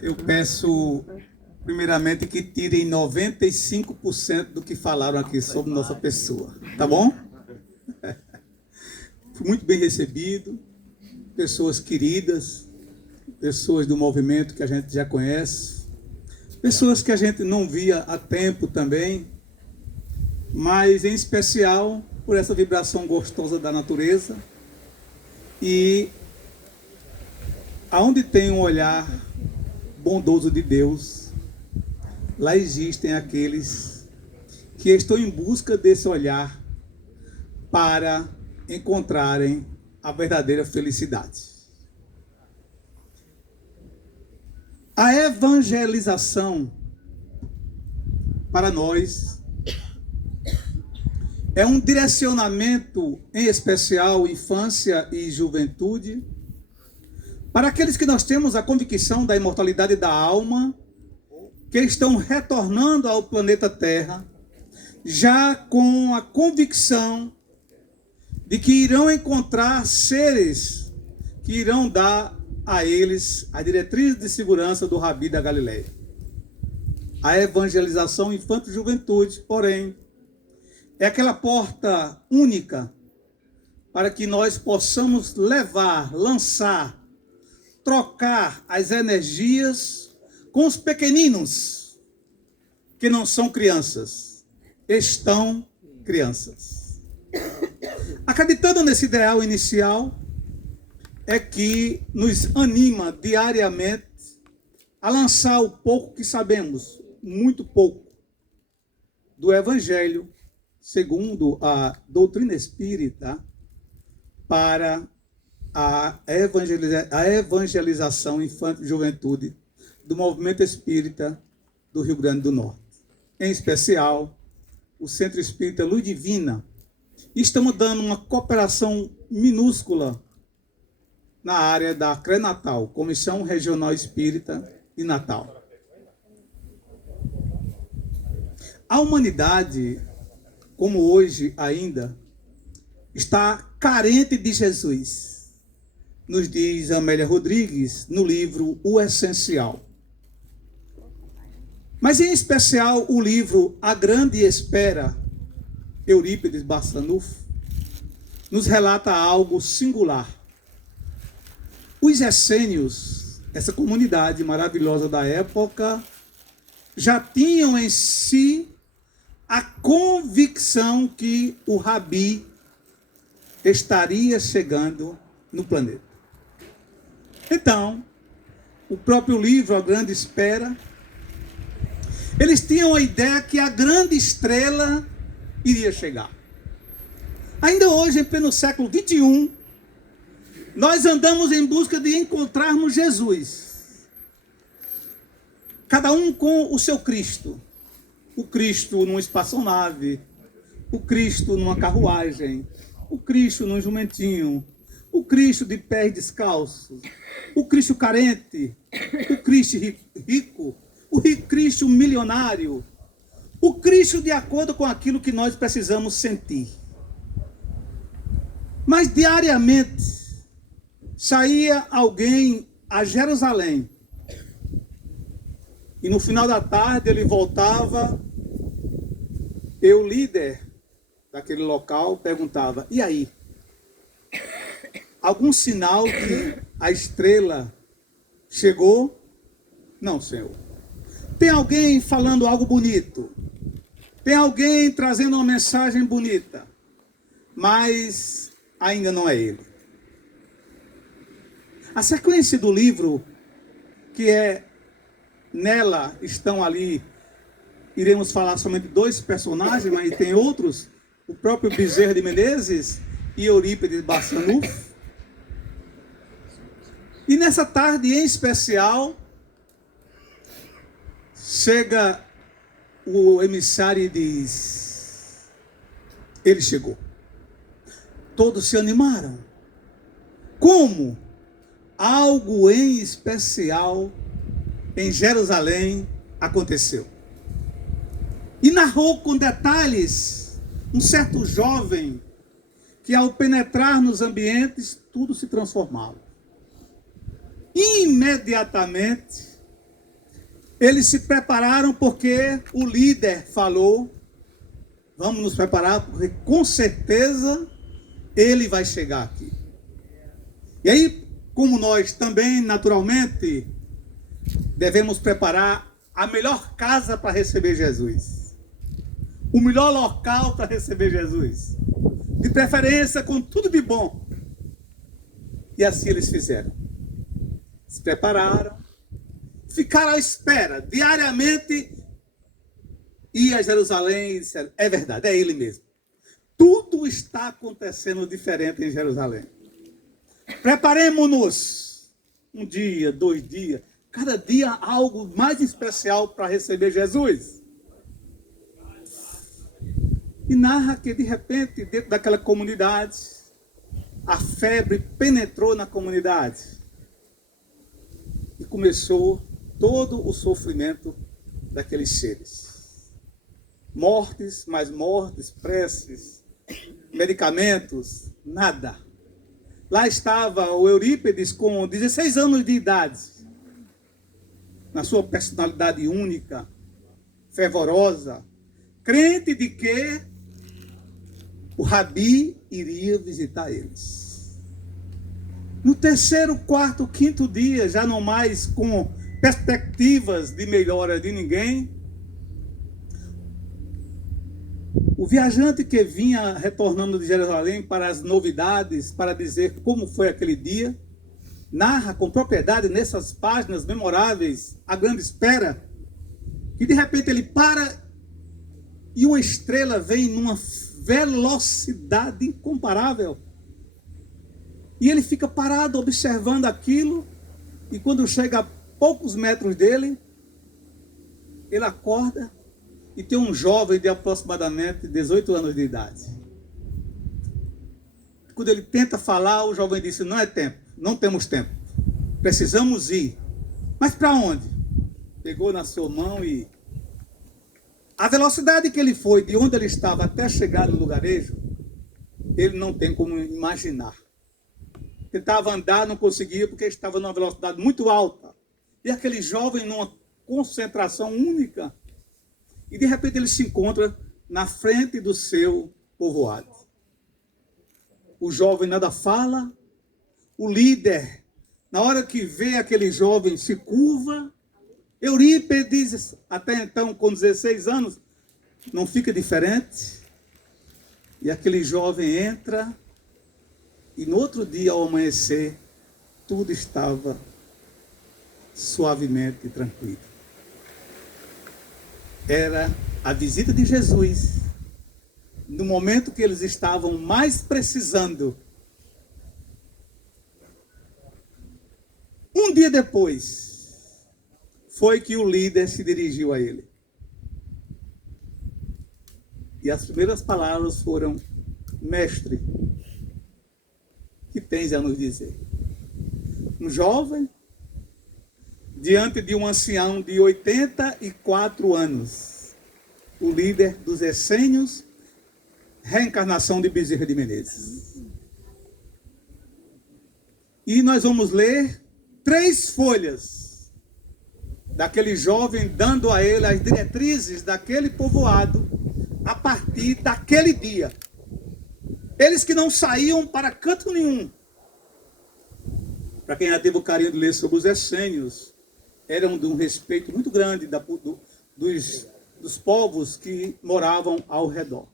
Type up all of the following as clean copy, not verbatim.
Eu peço, primeiramente, que tirem 95% do que falaram aqui sobre nossa pessoa. Tá bom? Fui muito bem recebido. Pessoas queridas. Pessoas do movimento que a gente já conhece. Pessoas que a gente não via há tempo também. Mas, em especial, por essa vibração gostosa da natureza. E aonde tem um olhar bondoso de Deus, lá existem aqueles que estão em busca desse olhar para encontrarem a verdadeira felicidade. A evangelização, para nós, é um direcionamento, em especial, infância e juventude, para aqueles que nós temos a convicção da imortalidade da alma, que estão retornando ao planeta Terra, já com a convicção de que irão encontrar seres que irão dar a eles a diretriz de segurança do Rabi da Galileia. A evangelização infanto-juventude, porém, é aquela porta única para que nós possamos levar, lançar, trocar as energias com os pequeninos, que não são crianças, estão crianças. Acreditando nesse ideal inicial, é que nos anima diariamente a lançar o pouco que sabemos, muito pouco, do Evangelho, segundo a doutrina espírita, para a evangelização infantil e juventude do movimento espírita do Rio Grande do Norte. Em especial, o Centro Espírita Luz Divina. Estamos dando uma cooperação minúscula na área da CRE-Natal, Comissão Regional Espírita de Natal. A humanidade, como hoje ainda, está carente de Jesus, nos diz Amélia Rodrigues no livro O Essencial. Mas em especial o livro A Grande Espera, Eurípides Barçanufo, nos relata algo singular. Os essênios, essa comunidade maravilhosa da época, já tinham em si a convicção que o Rabi estaria chegando no planeta. Então, o próprio livro A Grande Espera, eles tinham a ideia que a grande estrela iria chegar. Ainda hoje, em pleno século XXI, nós andamos em busca de encontrarmos Jesus. Cada um com o seu Cristo. O Cristo numa espaçonave, o Cristo numa carruagem, o Cristo num jumentinho, o Cristo de pés descalços, o Cristo carente, o Cristo rico, o Cristo milionário, o Cristo de acordo com aquilo que nós precisamos sentir. Mas diariamente saía alguém a Jerusalém e no final da tarde ele voltava e o líder daquele local perguntava: e aí? Algum sinal que a estrela chegou? Não, Senhor. Tem alguém falando algo bonito? Tem alguém trazendo uma mensagem bonita? Mas ainda não é ele. A sequência do livro, que é, nela estão ali, iremos falar somente dois personagens, mas tem outros, o próprio Bezerra de Menezes e Eurípides Barçanufo. E nessa tarde em especial, chega o emissário e diz: ele chegou. Todos se animaram. Como? Algo em especial em Jerusalém aconteceu. E narrou com detalhes um certo jovem que ao penetrar nos ambientes, tudo se transformava. Imediatamente, eles se prepararam porque o líder falou: vamos nos preparar, porque com certeza ele vai chegar aqui. E aí, como nós também, naturalmente, devemos preparar a melhor casa para receber Jesus. O melhor local para receber Jesus. De preferência com tudo de bom. E assim eles fizeram. Se prepararam. Ficaram à espera. Diariamente, ia a Jerusalém e disseram: é verdade, é ele mesmo. Tudo está acontecendo diferente em Jerusalém. Preparemos-nos. Um dia, 2 dias. Cada dia algo mais especial para receber Jesus. E narra que de repente, dentro daquela comunidade, a febre penetrou na comunidade. E começou todo o sofrimento daqueles seres. Mortes, mais mortes, preces, medicamentos, nada. Lá estava o Eurípides com 16 anos de idade, na sua personalidade única, fervorosa, crente de que o Rabi iria visitar eles. No 3º, 4º, 5º dia, já não mais com perspectivas de melhora de ninguém, o viajante que vinha retornando de Jerusalém para as novidades, para dizer como foi aquele dia, narra com propriedade nessas páginas memoráveis a grande espera, que de repente ele para e uma estrela vem numa velocidade incomparável. E ele fica parado observando aquilo, e quando chega a poucos metros dele, ele acorda e tem um jovem de aproximadamente 18 anos de idade. Quando ele tenta falar, o jovem disse: não é tempo, não temos tempo, precisamos ir. Mas para onde? Pegou na sua mão e... a velocidade que ele foi, de onde ele estava até chegar no lugarejo, ele não tem como imaginar. Tentava andar, não conseguia, porque estava numa velocidade muito alta. E aquele jovem numa concentração única. E de repente ele se encontra na frente do seu povoado. O jovem nada fala. O líder, na hora que vê aquele jovem, se curva. Eurípides, até então com 16 anos, não fica diferente. E aquele jovem entra, e no outro dia, ao amanhecer, tudo estava suavemente tranquilo. Era a visita de Jesus, no momento que eles estavam mais precisando. Um dia depois, foi que o líder se dirigiu a ele. E as primeiras palavras foram: mestre, que tens a nos dizer? Um jovem, diante de um ancião de 84 anos, o líder dos essênios, reencarnação de Bezerra de Menezes. E nós vamos ler 3 folhas daquele jovem, dando a ele as diretrizes daquele povoado a partir daquele dia. Eles que não saíam para canto nenhum. Para quem já teve o carinho de ler sobre os essênios, eram de um respeito muito grande dos povos que moravam ao redor.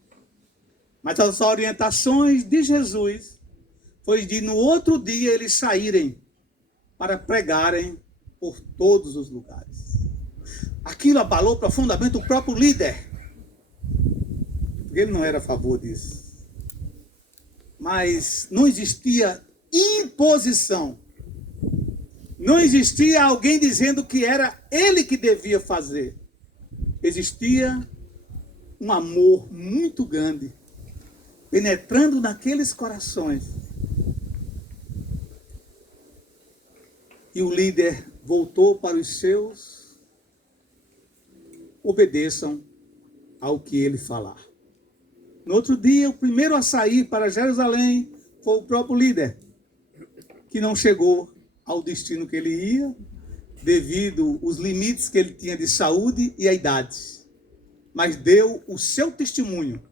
Mas as orientações de Jesus foi de no outro dia eles saírem para pregarem por todos os lugares. Aquilo abalou profundamente o próprio líder. Ele não era a favor disso. Mas não existia imposição. Não existia alguém dizendo que era ele que devia fazer. Existia um amor muito grande, penetrando naqueles corações. E o líder voltou para os seus: obedeçam ao que ele falar. No outro dia, o primeiro a sair para Jerusalém foi o próprio líder, que não chegou ao destino que ele ia, devido aos limites que ele tinha de saúde e a idade. Mas deu o seu testemunho,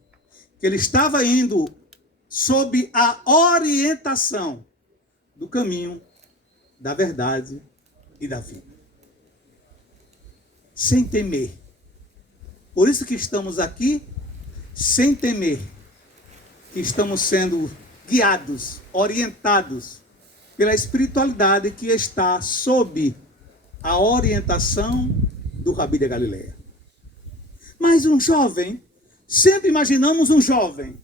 que ele estava indo sob a orientação do caminho, da verdade e da vida. Sem temer. Por isso que estamos aqui, sem temer, que estamos sendo guiados, orientados pela espiritualidade que está sob a orientação do Rabi de Galileia. Mas um jovem, sempre imaginamos um jovem,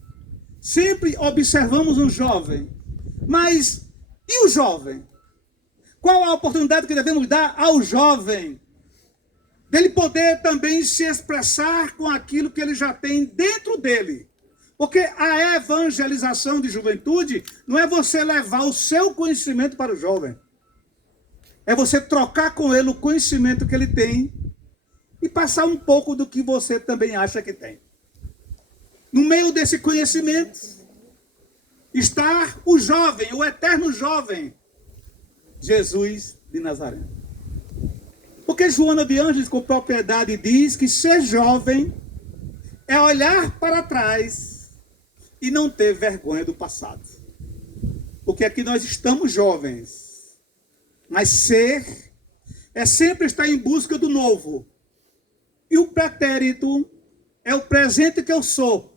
sempre observamos um jovem, mas e o jovem? Qual a oportunidade que devemos dar ao jovem? Dele poder também se expressar com aquilo que ele já tem dentro dele. Porque a evangelização de juventude não é você levar o seu conhecimento para o jovem. É você trocar com ele o conhecimento que ele tem e passar um pouco do que você também acha que tem. No meio desse conhecimento está o jovem, o eterno jovem, Jesus de Nazaré. Porque Joana de Ângeles, com propriedade, diz que ser jovem é olhar para trás e não ter vergonha do passado. Porque aqui nós estamos jovens, mas ser é sempre estar em busca do novo. E o pretérito é o presente que eu sou.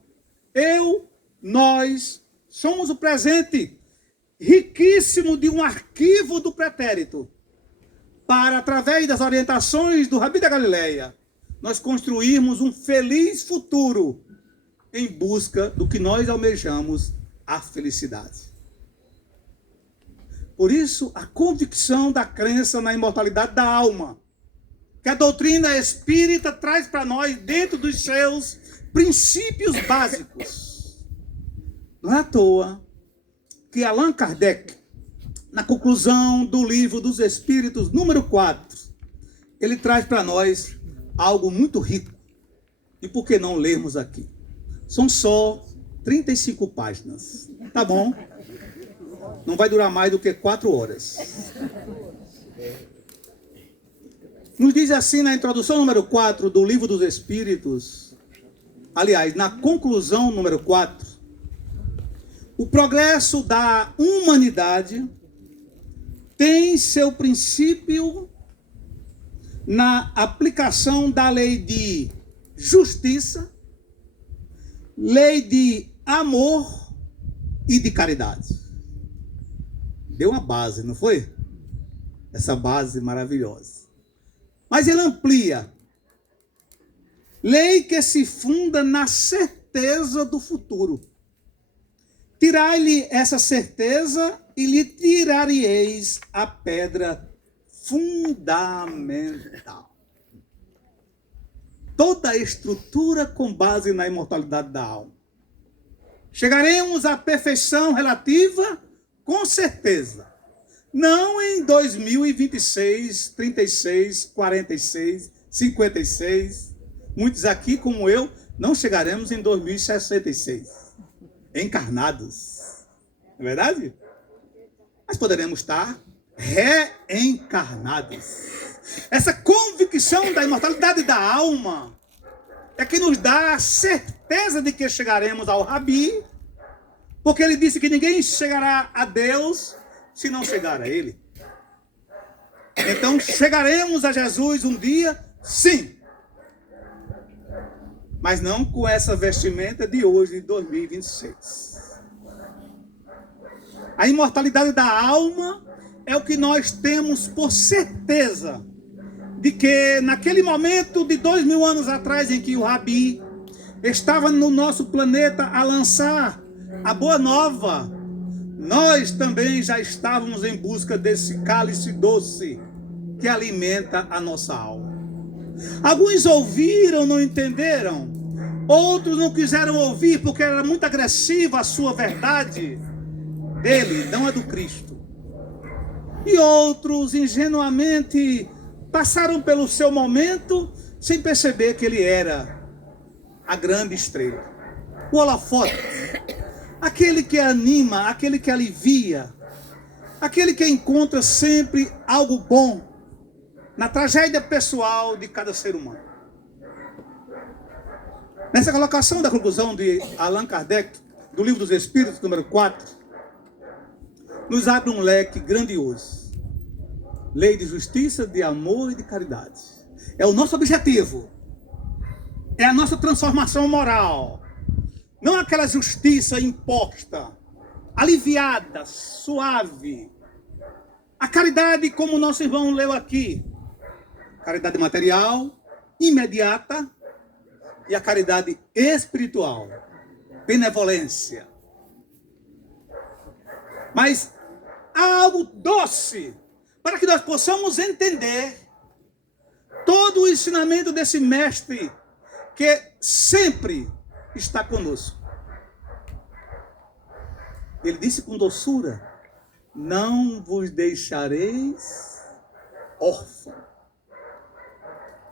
Eu, nós, somos o presente riquíssimo de um arquivo do pretérito. Para, através das orientações do Rabi da Galileia, nós construirmos um feliz futuro em busca do que nós almejamos, a felicidade. Por isso, a convicção da crença na imortalidade da alma, que a doutrina espírita traz para nós dentro dos seus princípios básicos. Não é à toa que Allan Kardec, na conclusão do livro dos Espíritos, número 4, ele traz para nós algo muito rico. E por que não lermos aqui? São só 35 páginas. Tá bom? Não vai durar mais do que 4 horas. Nos diz assim na introdução número 4 do livro dos Espíritos, aliás, na conclusão número 4, o progresso da humanidade tem seu princípio na aplicação da lei de justiça, lei de amor e de caridade. Deu uma base, não foi? Essa base maravilhosa. Mas ele amplia. Lei que se funda na certeza do futuro. Tirai-lhe essa certeza e lhe tirareis a pedra fundamental. Toda a estrutura com base na imortalidade da alma. Chegaremos à perfeição relativa, com certeza. Não em 2026, 36, 46, 56. Muitos aqui, como eu, não chegaremos em 2066. Encarnados. Não é verdade? Mas poderemos estar reencarnados. Essa convicção da imortalidade da alma é que nos dá a certeza de que chegaremos ao Rabi, porque ele disse que ninguém chegará a Deus se não chegar a ele. Então chegaremos a Jesus um dia, sim. Mas não com essa vestimenta de hoje, de 2026. A imortalidade da alma é o que nós temos por certeza de que naquele momento de 2000 anos atrás em que o Rabi estava no nosso planeta a lançar a boa nova, nós também já estávamos em busca desse cálice doce que alimenta a nossa alma. Alguns ouviram, não entenderam. Outros não quiseram ouvir porque era muito agressiva a sua verdade dele, não é do Cristo. E outros ingenuamente passaram pelo seu momento sem perceber que ele era a grande estrela. o holofote, aquele que anima, aquele que alivia, aquele que encontra sempre algo bom na tragédia pessoal de cada ser humano. Nessa colocação da conclusão de Allan Kardec, do Livro dos Espíritos, número 4, nos abre um leque grandioso. Lei de justiça, de amor e de caridade. É o nosso objetivo. É a nossa transformação moral. Não aquela justiça imposta, aliviada, suave. A caridade, como o nosso irmão leu aqui. Caridade material, imediata, e a caridade espiritual, benevolência. Mas há algo doce para que nós possamos entender todo o ensinamento desse mestre que sempre está conosco. Ele disse com doçura: não vos deixareis órfãos.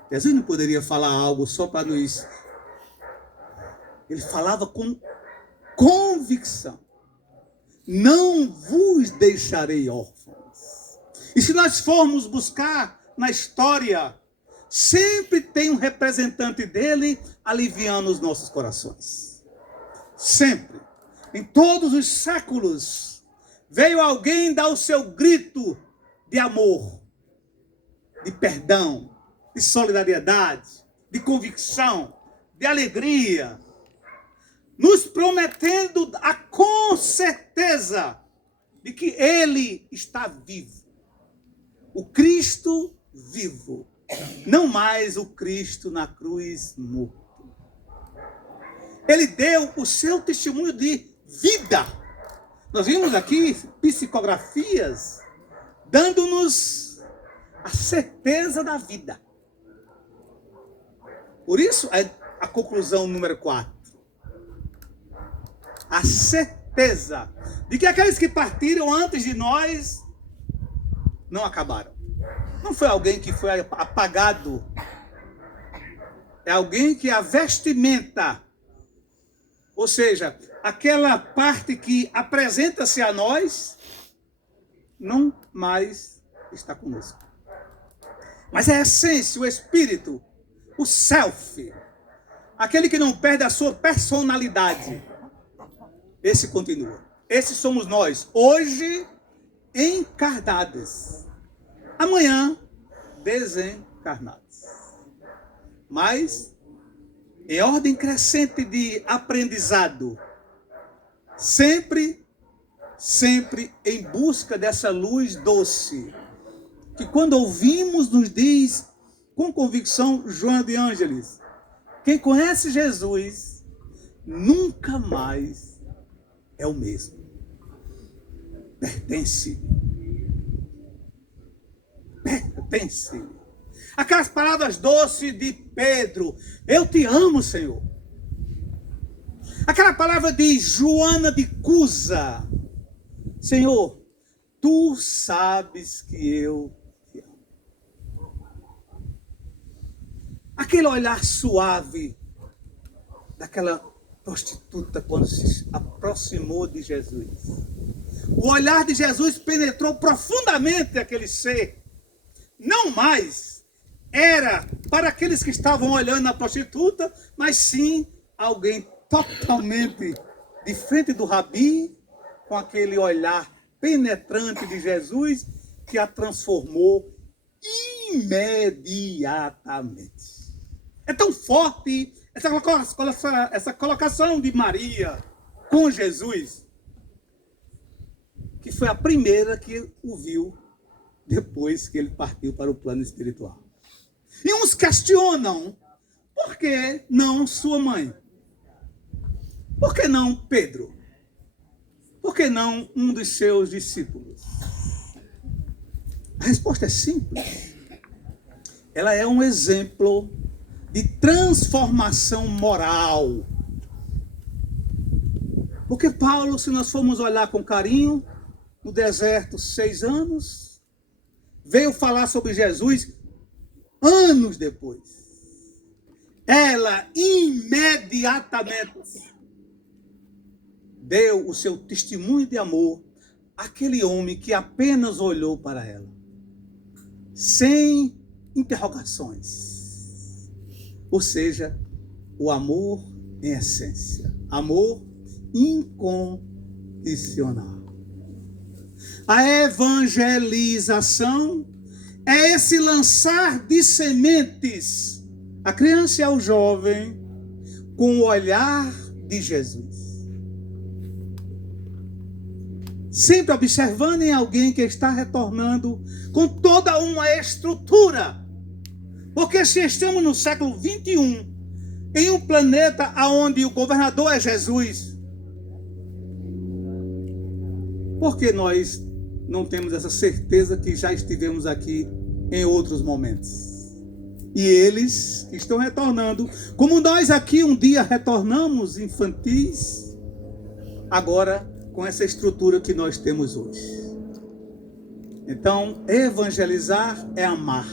Jesus não poderia falar algo só para nos... Ele falava com convicção. Não vos deixarei órfãos. E se nós formos buscar na história, sempre tem um representante dele aliviando os nossos corações. Sempre. Em todos os séculos, veio alguém dar o seu grito de amor, de perdão, de solidariedade, de convicção, de alegria, nos prometendo com certeza de que ele está vivo. O Cristo vivo, não mais o Cristo na cruz morto. Ele deu o seu testemunho de vida. Nós vimos aqui psicografias dando-nos a certeza da vida. Por isso, a conclusão número 4. A certeza de que aqueles que partiram antes de nós não acabaram. Não foi alguém que foi apagado. É alguém que a vestimenta, ou seja, aquela parte que apresenta-se a nós, não mais está conosco. Mas é a essência, o espírito, o self, aquele que não perde a sua personalidade, esse continua. Esses somos nós, hoje encarnados, amanhã desencarnados. Mas em ordem crescente de aprendizado, sempre em busca dessa luz doce, que quando ouvimos nos diz com convicção João de Ângeles: quem conhece Jesus nunca mais é o mesmo. Pertence. Aquelas palavras doces de Pedro: eu te amo, Senhor. Aquela palavra de Joana de Cusa: Senhor, tu sabes que eu te amo. Aquele olhar suave daquela prostituta quando se aproximou de Jesus. O olhar de Jesus penetrou profundamente aquele ser. Não mais era para aqueles que estavam olhando a prostituta, mas sim alguém totalmente de frente do Rabi, com aquele olhar penetrante de Jesus que a transformou imediatamente. É tão forte essa colocação de Maria com Jesus, que foi a primeira que o viu depois que ele partiu para o plano espiritual. E uns questionam: por que não sua mãe? Por que não Pedro? Por que não um dos seus discípulos? A resposta é simples. Ela é um exemplo de transformação moral. Porque Paulo, se nós formos olhar com carinho, no deserto 6 anos, veio falar sobre Jesus anos depois. Ela imediatamente deu o seu testemunho de amor àquele homem que apenas olhou para ela, sem interrogações. Ou seja, o amor em essência, amor incondicional. A evangelização é esse lançar de sementes à criança e ao jovem com o olhar de Jesus. Sempre observando em alguém que está retornando com toda uma estrutura. Porque se estamos no século 21, em um planeta onde o governador é Jesus, por que nós não temos essa certeza que já estivemos aqui em outros momentos? E eles que estão retornando, como nós aqui um dia retornamos infantis, agora com essa estrutura que nós temos hoje. Então, evangelizar é amar.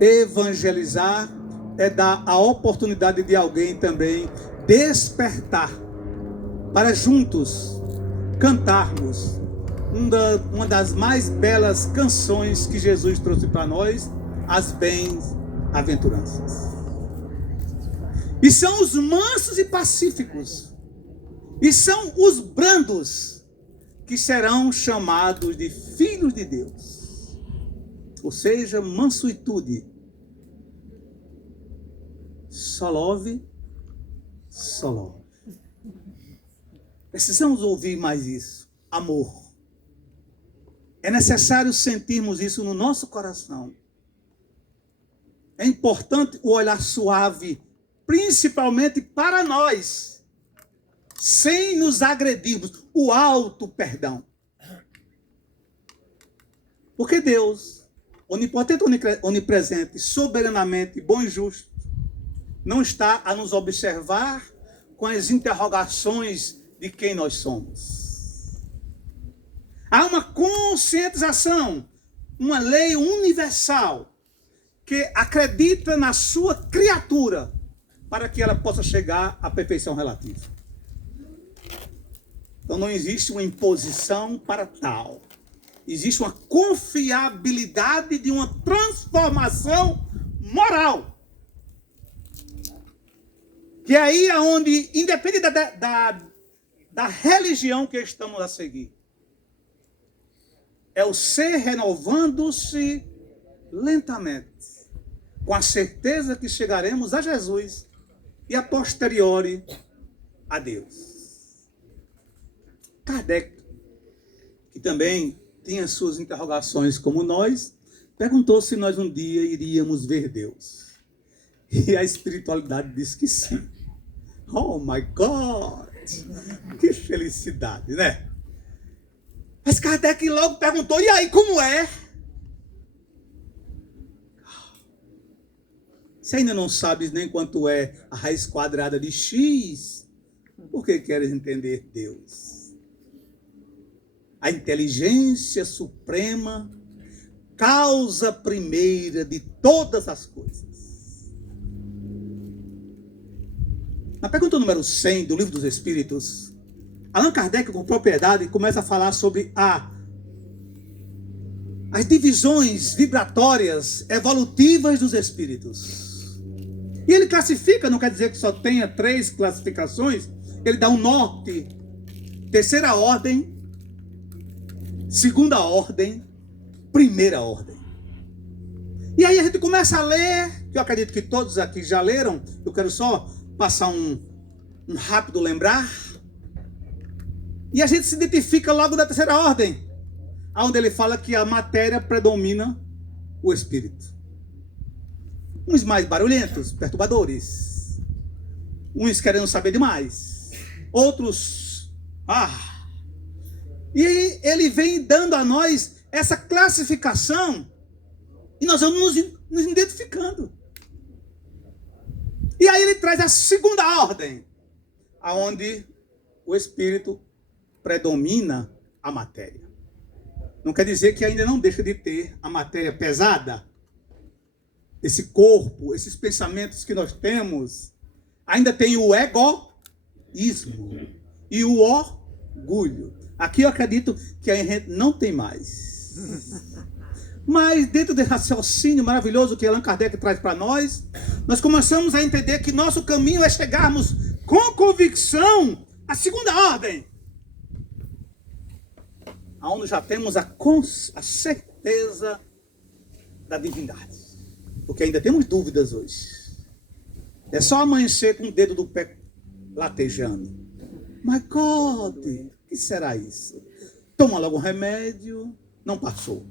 Evangelizar é dar a oportunidade de alguém também despertar para juntos cantarmos uma das mais belas canções que Jesus trouxe para nós, as bem-aventuranças. E são os mansos e pacíficos, e são os brandos que serão chamados de filhos de Deus. Ou seja, mansuetude. Solove. Precisamos ouvir mais isso. Amor. É necessário sentirmos isso no nosso coração. É importante o olhar suave, principalmente para nós, sem nos agredirmos. O alto perdão. Porque Deus, onipotente, onipresente, soberanamente bom e justo, não está a nos observar com as interrogações de quem nós somos. Há uma conscientização, uma lei universal que acredita na sua criatura para que ela possa chegar à perfeição relativa. Então não existe uma imposição para tal. Existe uma confiabilidade de uma transformação moral. Que é aí onde, independente da religião que estamos a seguir, é o ser renovando-se lentamente, com a certeza que chegaremos a Jesus e a posteriori a Deus. Kardec, que também tinha suas interrogações como nós, perguntou se nós um dia iríamos ver Deus. E a espiritualidade disse que sim. Oh my God! Que felicidade, né? Mas Kardec logo perguntou, e aí, como é? Se ainda não sabes nem quanto é a raiz quadrada de X, por que queres entender Deus? A inteligência suprema, causa primeira de todas as coisas. Na pergunta número 100 do Livro dos Espíritos, Allan Kardec, com propriedade, começa a falar sobre as divisões vibratórias evolutivas dos espíritos. E ele classifica, não quer dizer que só tenha 3 classificações, ele dá um norte: terceira ordem, segunda ordem, primeira ordem. E aí a gente começa a ler, que eu acredito que todos aqui já leram, eu quero só passar um rápido lembrar. E a gente se identifica logo da terceira ordem, onde ele fala que a matéria predomina o espírito. Uns mais barulhentos, perturbadores. Uns querendo saber demais. Outros... E ele vem dando a nós essa classificação e nós vamos nos identificando. E aí ele traz a segunda ordem, aonde o espírito predomina a matéria. Não quer dizer que ainda não deixa de ter a matéria pesada, esse corpo, esses pensamentos que nós temos. Ainda tem o egoísmo, e o orgulho. Aqui eu acredito que a gente não tem mais. Mas dentro desse raciocínio maravilhoso que Allan Kardec traz para nós começamos a entender que nosso caminho é chegarmos com convicção à segunda ordem, onde já temos a certeza da divindade. Porque ainda temos dúvidas hoje. É só amanhecer com o dedo do pé latejando. My God, o que será isso? Toma logo um remédio, não passou.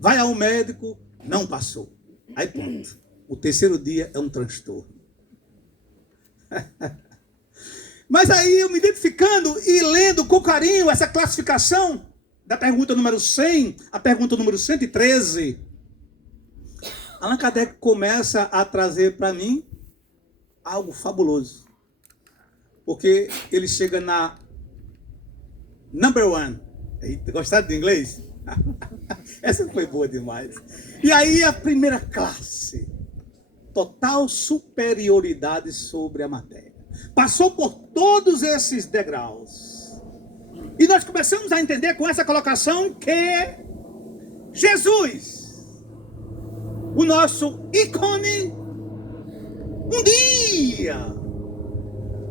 Vai ao médico, não passou. Aí pronto. O terceiro dia é um transtorno. Mas aí eu me identificando e lendo com carinho essa classificação da pergunta número 100, a pergunta número 113, Allan Kardec começa a trazer para mim algo fabuloso. Porque ele chega na number one. Gostaram de inglês? Essa foi boa demais. E aí a primeira classe. Total superioridade sobre a matéria. Passou por todos esses degraus. E nós começamos a entender com essa colocação que Jesus, o nosso ícone, um dia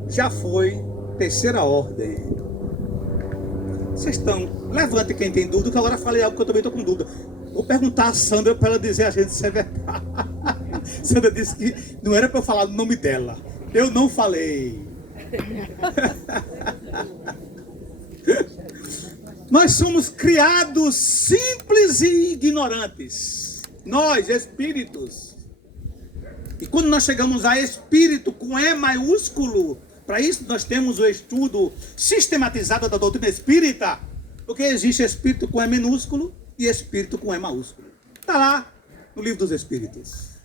já foi terceira ordem. Vocês estão... Levante quem tem dúvida, que agora falei algo que eu também estou com dúvida. Vou perguntar a Sandra para ela dizer a gente se é verdade. Sandra disse que não era para eu falar o nome dela. Eu não falei. Nós somos criados simples e ignorantes. Nós, espíritos. E quando nós chegamos a espírito com E maiúsculo, para isso nós temos o estudo sistematizado da doutrina espírita, porque existe espírito com E minúsculo e espírito com E maiúsculo. Está lá no livro dos Espíritos.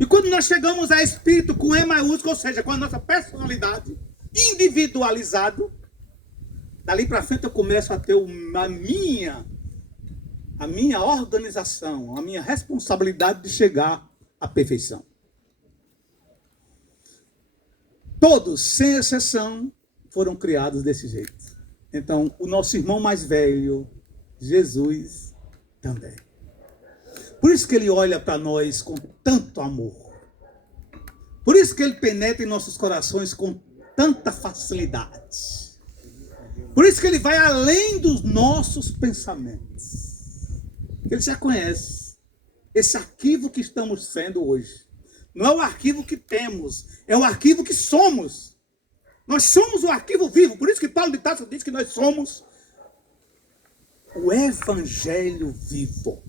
E quando nós chegamos a espírito com E maiúsculo, ou seja, com a nossa personalidade individualizado, dali para frente eu começo a ter a minha organização, a minha responsabilidade de chegar à perfeição. Todos, sem exceção, foram criados desse jeito. Então, o nosso irmão mais velho, Jesus, também. Por isso que ele olha para nós com tanto amor. Por isso que ele penetra em nossos corações com tanta facilidade. Por isso que ele vai além dos nossos pensamentos. Ele já conhece esse arquivo que estamos sendo hoje. Não é o arquivo que temos, é o arquivo que somos. Nós somos o arquivo vivo. Por isso que Paulo de Tarso diz que nós somos o Evangelho vivo.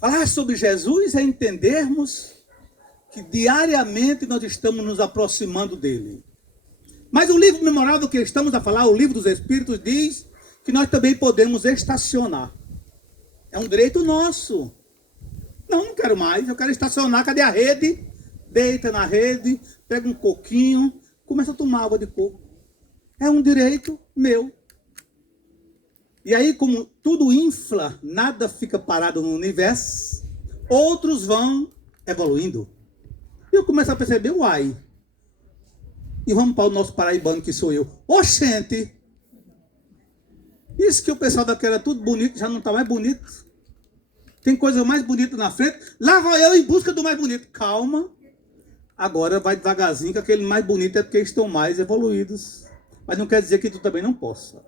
Falar sobre Jesus é entendermos que diariamente nós estamos nos aproximando dele. Mas o livro memorável que estamos a falar, o livro dos Espíritos, diz que nós também podemos estacionar. É um direito nosso. Não quero mais, eu quero estacionar. Cadê a rede? Deita na rede, pega um coquinho, começa a tomar água de coco. É um direito meu. E aí, como tudo infla, nada fica parado no universo, outros vão evoluindo. E eu começo a perceber, uai. E vamos para o nosso paraibano, que sou eu. Oxente! Isso que o pessoal daqui era tudo bonito, já não está mais bonito. Tem coisa mais bonita na frente. Lá vou eu em busca do mais bonito. Calma. Agora vai devagarzinho, que aquele mais bonito é porque estão mais evoluídos. Mas não quer dizer que tu também não possa.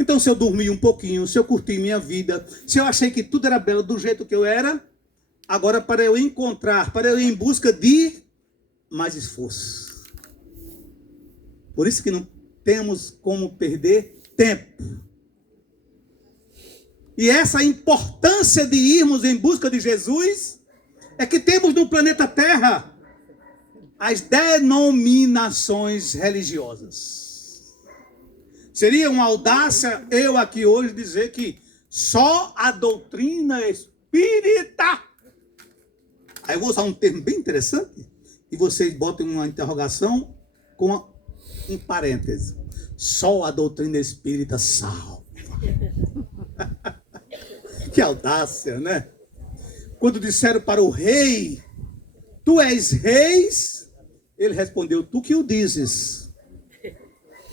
Então, se eu dormi um pouquinho, se eu curti minha vida, se eu achei que tudo era belo do jeito que eu era, agora para eu encontrar, para eu ir em busca de mais esforço. Por isso que não temos como perder tempo. E essa importância de irmos em busca de Jesus é que temos no planeta Terra as denominações religiosas. Seria uma audácia eu aqui hoje dizer que só a doutrina espírita. Aí eu vou usar um termo bem interessante e vocês botem uma interrogação com um parêntese. Só a doutrina espírita salva. Que audácia, né? Quando disseram para o rei, tu és reis Ele respondeu, tu que o dizes.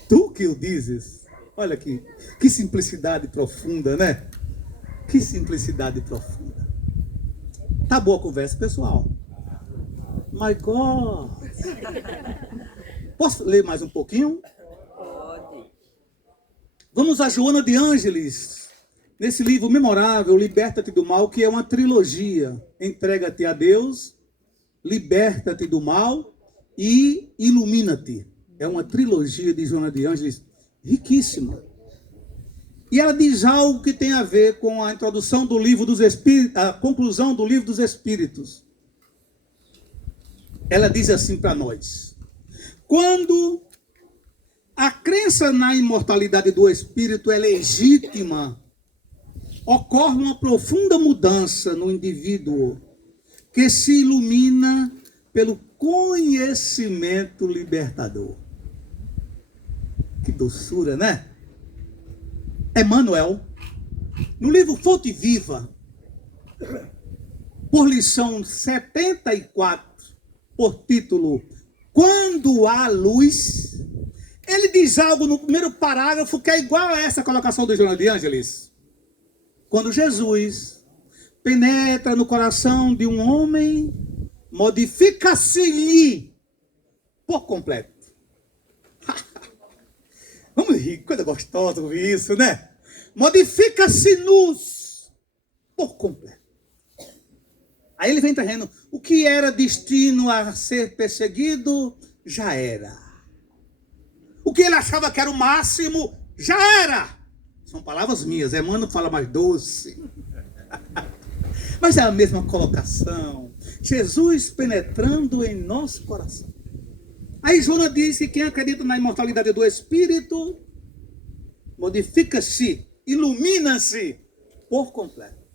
Tu que o dizes. Olha aqui, que simplicidade profunda, né? Que simplicidade profunda. Tá boa a conversa, pessoal? My God. Posso ler mais um pouquinho? Pode. Vamos a Joana de Ângeles, nesse livro memorável, Liberta-te do Mal, que é uma trilogia. Entrega-te a Deus, liberta-te do mal e ilumina-te. É uma trilogia de Joana de Ângeles riquíssima. E ela diz algo que tem a ver com a introdução do livro dos Espíritos, a conclusão do livro dos Espíritos. Ela diz assim para nós: quando a crença na imortalidade do espírito é legítima, ocorre uma profunda mudança no indivíduo que se ilumina pelo conhecimento libertador. Que doçura, né? Emmanuel, no livro Fonte Viva, por lição 74, por título Quando há luz, ele diz algo no primeiro parágrafo que é igual a essa colocação do Joana de Ângeles. Quando Jesus penetra no coração de um homem, modifica-se-lhe por completo. Vamos rir, coisa gostosa ouvir isso, né? Modifica-se-nos por completo. Aí ele vem trazendo, o que era destino a ser perseguido, já era. O que ele achava que era o máximo, já era. São palavras minhas, Emmanuel fala mais doce. Mas é a mesma colocação. Jesus penetrando em nosso coração. Aí Joana diz que quem acredita na imortalidade do Espírito, modifica-se, ilumina-se por completo.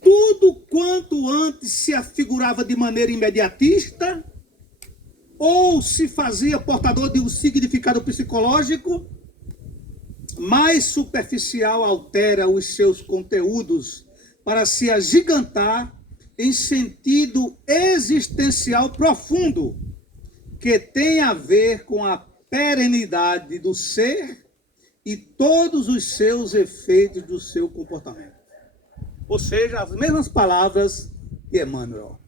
Tudo quanto antes se afigurava de maneira imediatista, ou se fazia portador de um significado psicológico, mais superficial altera os seus conteúdos para se agigantar em sentido existencial profundo, que tem a ver com a perenidade do ser e todos os seus efeitos do seu comportamento. Ou seja, as mesmas palavras de Emmanuel.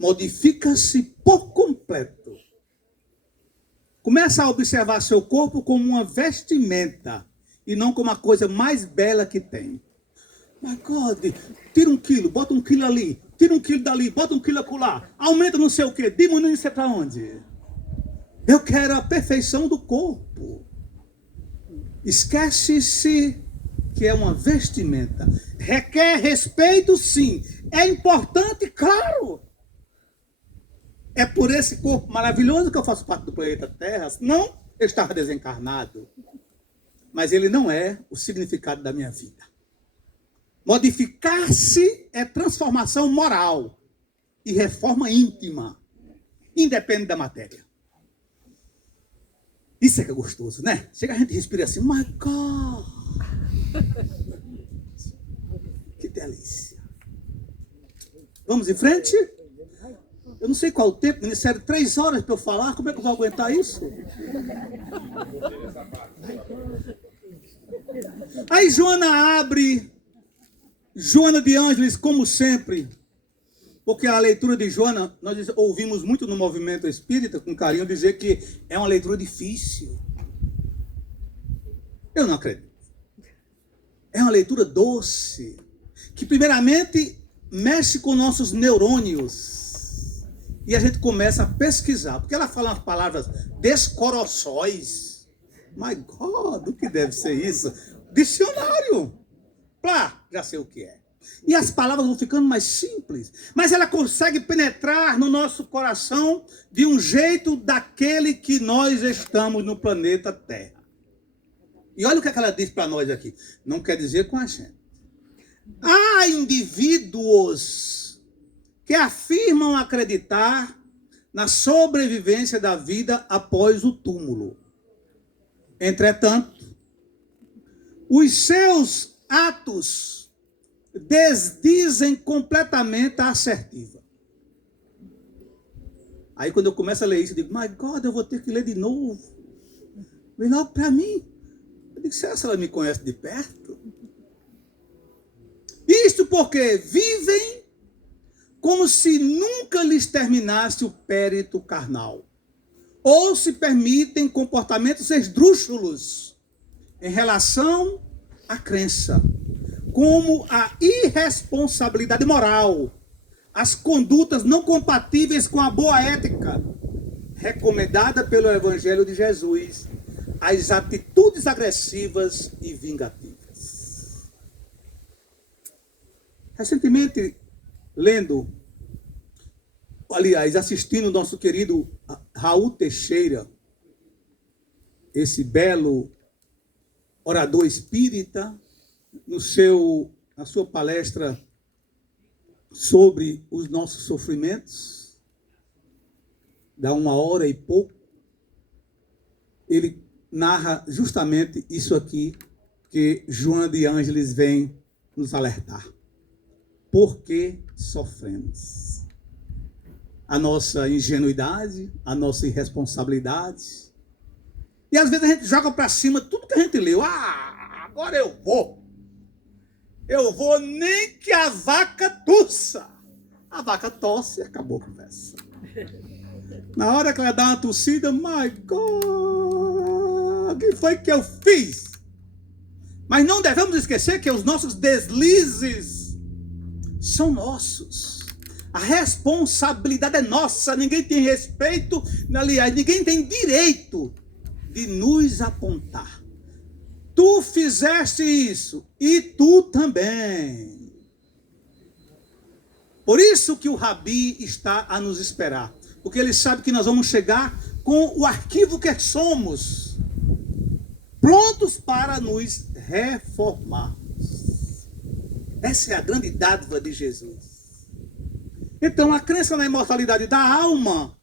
Modifica-se por completo. Começa a observar seu corpo como uma vestimenta e não como a coisa mais bela que tem. My God, tira 1 quilo, bota 1 quilo ali, tira 1 quilo dali, bota 1 quilo acolá, aumenta não sei o quê, diminui isso para onde? Eu quero a perfeição do corpo. Esquece-se que é uma vestimenta. Requer respeito, sim. É importante, claro. É por esse corpo maravilhoso que eu faço parte do planeta Terra. Não, eu estava desencarnado. Mas ele não é o significado da minha vida. Modificar-se é transformação moral e reforma íntima, independente da matéria. Isso é que é gostoso, né? Chega a gente respira assim, my God! Que delícia! Vamos em frente? Eu não sei qual o tempo, me disseram 3 horas para eu falar, como é que eu vou aguentar isso? Aí Joana abre, Joana de Ângeles, como sempre, porque a leitura de Joana, nós ouvimos muito no movimento espírita, com carinho, dizer que é uma leitura difícil. Eu não acredito. É uma leitura doce, que primeiramente mexe com nossos neurônios. E a gente começa a pesquisar, porque ela fala umas palavras descoroçóis. My God, o que deve ser isso? Dicionário. Plá, já sei o que é. E as palavras vão ficando mais simples. Mas ela consegue penetrar no nosso coração de um jeito daquele que nós estamos no planeta Terra. E olha o que ela diz para nós aqui. Não quer dizer com a gente. Há indivíduos que afirmam acreditar na sobrevivência da vida após o túmulo. Entretanto, os seus atos desdizem completamente a assertiva. Aí quando eu começo a ler isso, eu digo, my God, eu vou ter que ler de novo. Vem logo para mim. Eu digo, será que ela me conhece de perto? Isto porque vivem como se nunca lhes terminasse o périto carnal. Ou se permitem comportamentos esdrúxulos em relação à crença, como a irresponsabilidade moral, as condutas não compatíveis com a boa ética, recomendada pelo Evangelho de Jesus, as atitudes agressivas e vingativas. Recentemente, assistindo o nosso querido Raul Teixeira, esse belo orador espírita, na sua palestra sobre os nossos sofrimentos, dá 1 hora e pouco, ele narra justamente isso aqui que Joana de Ângeles vem nos alertar. Por que sofremos? A nossa ingenuidade, a nossa irresponsabilidade. E às vezes a gente joga para cima tudo que a gente leu. Agora eu vou. Eu vou nem que a vaca tussa. A vaca tosse e acabou a conversa. Na hora que ela dá uma tossida, my God, o que foi que eu fiz? Mas não devemos esquecer que os nossos deslizes são nossos. A responsabilidade é nossa. Ninguém tem respeito, aliás, ninguém tem direito de nos apontar. Tu fizeste isso e tu também. Por isso que o Rabi está a nos esperar. Porque ele sabe que nós vamos chegar com o arquivo que somos, prontos para nos reformarmos. Essa é a grande dádiva de Jesus. Então, a crença na imortalidade da alma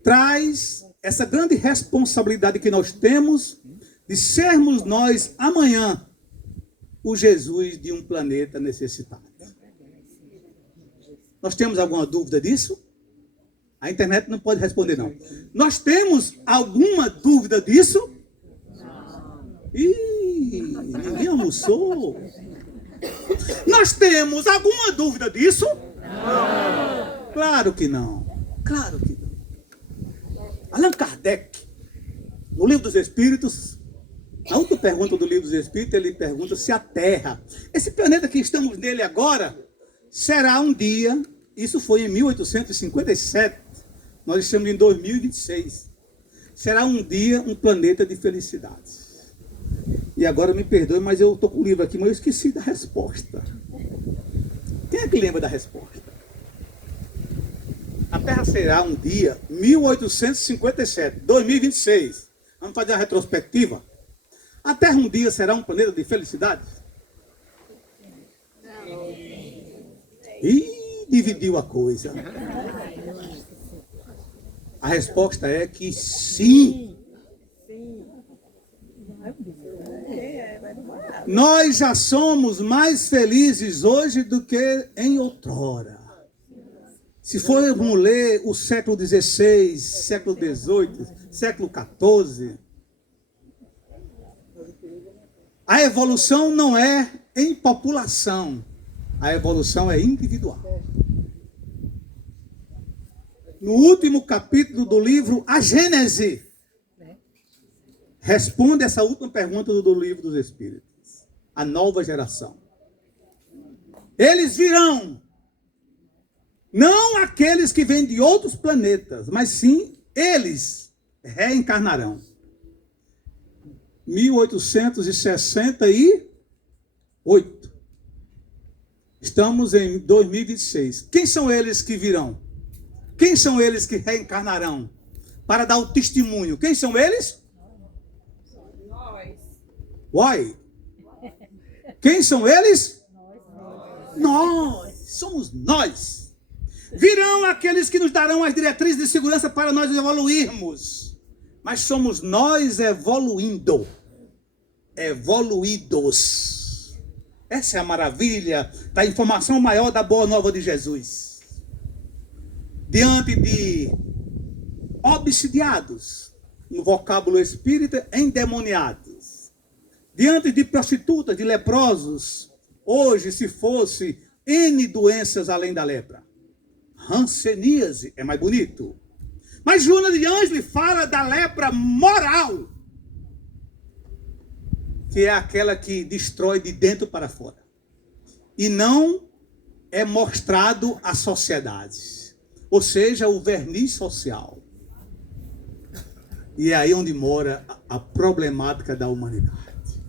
traz essa grande responsabilidade que nós temos de sermos nós, amanhã, o Jesus de um planeta necessitado. Nós temos alguma dúvida disso? A internet não pode responder, não. Nós temos alguma dúvida disso? Ninguém almoçou. Nós temos alguma dúvida disso? Não. Claro que não. Claro que não. Allan Kardec, no Livro dos Espíritos, a última pergunta do Livro dos Espíritos, ele pergunta se a Terra, esse planeta que estamos nele agora, será um dia, isso foi em 1857, nós estamos em 2026, será um dia um planeta de felicidade. E agora me perdoe, mas eu estou com o livro aqui, mas eu esqueci da resposta. Quem é que lembra da resposta? A Terra será um dia 1857, 2026. Vamos fazer a retrospectiva. A Terra um dia será um planeta de felicidade? Dividiu a coisa. A resposta é que sim. Nós já somos mais felizes hoje do que em outrora. Se formos ler o século XVI, século XVIII, século XIV, a evolução não é em população, a evolução é individual. No último capítulo do livro A Gênese, responde essa última pergunta do Livro dos Espíritos. A nova geração. Eles virão, não aqueles que vêm de outros planetas, mas sim eles reencarnarão. 1868. Estamos em 2026. Quem são eles que virão? Quem são eles que reencarnarão? Para dar o testemunho. Quem são eles? Why? Quem são eles? Nós. Somos nós. Virão aqueles que nos darão as diretrizes de segurança para nós evoluirmos. Mas somos nós evoluindo. Evoluídos. Essa é a maravilha da informação maior da boa nova de Jesus. diante de obsidiados, no vocábulo espírita, endemoniados, diante de prostitutas, de leprosos, hoje se fosse N doenças além da lepra. Hanseníase é mais bonito. Mas Joana de Ângeles fala da lepra moral, que é aquela que destrói de dentro para fora. E não é mostrado à sociedade. Ou seja, o verniz social. E é aí onde mora a problemática da humanidade.